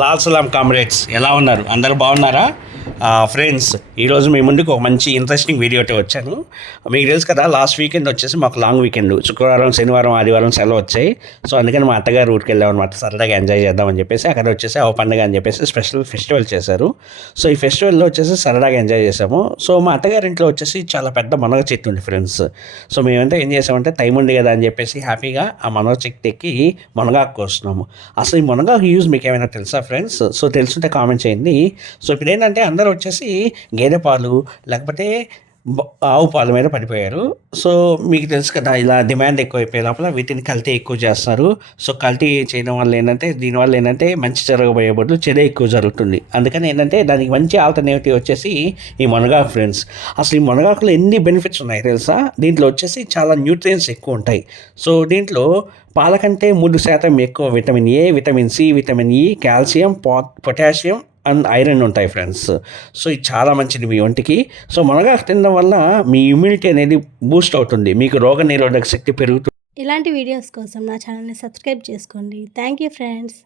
లాల్ సలాం comrades ఎలా ఉన్నారు? అందరూ బాగున్నారా? ఫ్రెండ్స్, ఈరోజు మీ ముందుకు ఒక మంచి ఇంట్రెస్టింగ్ వీడియోతో వచ్చాను. మీకు తెలుసు కదా, లాస్ట్ వీకెండ్ వచ్చేసి మాకు లాంగ్ వీకెండ్, శుక్రవారం, శనివారం, ఆదివారం సెలవు వచ్చాయి. సో అందుకని మా అత్తగారు ఊరికి వెళ్ళాం అనమాట. సరదాగా ఎంజాయ్ చేద్దామని చెప్పేసి అక్కడ వచ్చేసి ఆ పండుగ అని చెప్పేసి స్పెషల్ ఫెస్టివల్ చేశారు. సో ఈ ఫెస్టివల్లో వచ్చేసి సరదాగా ఎంజాయ్ చేసాము. సో మా అత్తగారి ఇంట్లో వచ్చేసి చాలా పెద్ద మునగ చెట్టు ఉంది ఫ్రెండ్స్. సో మేమంతా ఏం చేసామంటే టైం ఉంది కదా అని చెప్పేసి హ్యాపీగా ఆ మునగ చెట్టు ఎక్కి మునగాకు కోస్తున్నాము. అసలు ఈ మునగాకు యూజ్ మీకు ఏమైనా తెలుసా ఫ్రెండ్స్? సో తెలుసుంటే కామెంట్ చేయండి. సో ఇప్పుడు ఏంటంటే అందరూ వచ్చేసి గేదె పాలు లేకపోతే ఆవు పాల మీద పడిపోయారు. సో మీకు తెలుసు కదా, ఇలా డిమాండ్ ఎక్కువైపోయే లోపల వీటిని కల్తీ ఎక్కువ చేస్తారు. సో కల్తీ చేయడం వల్ల ఏంటంటే, దీనివల్ల ఏంటంటే మంచి జరగబోయే బదులు చెడు ఎక్కువ జరుగుతుంది. అందుకని ఏంటంటే దానికి మంచి ఆల్టర్నేటివ్ వచ్చేసి ఈ మునగాకు ఫ్రెండ్స్. అసలు ఈ మునగాకులో ఎన్ని బెనిఫిట్స్ ఉన్నాయి తెలుసా? దీంట్లో వచ్చేసి చాలా న్యూట్రియన్స్ ఎక్కువ ఉంటాయి. సో దీంట్లో పాల కంటే 3% ఎక్కువ vitamin A, vitamin C, vitamin E, calcium, potassium and iron ఉంటాయి ఫ్రెండ్స్. సో ఇది చాలా మంచిది మీ ఒంటికి. సో మునగాకు తినడం వల్ల మీ ఇమ్యూనిటీ అనేది బూస్ట్ అవుతుంది, మీకు రోగ నిరోధక శక్తి పెరుగుతుంది. ఇలాంటి వీడియోస్ కోసం నా ఛానల్ని సబ్స్క్రైబ్ చేసుకోండి. Thank you friends.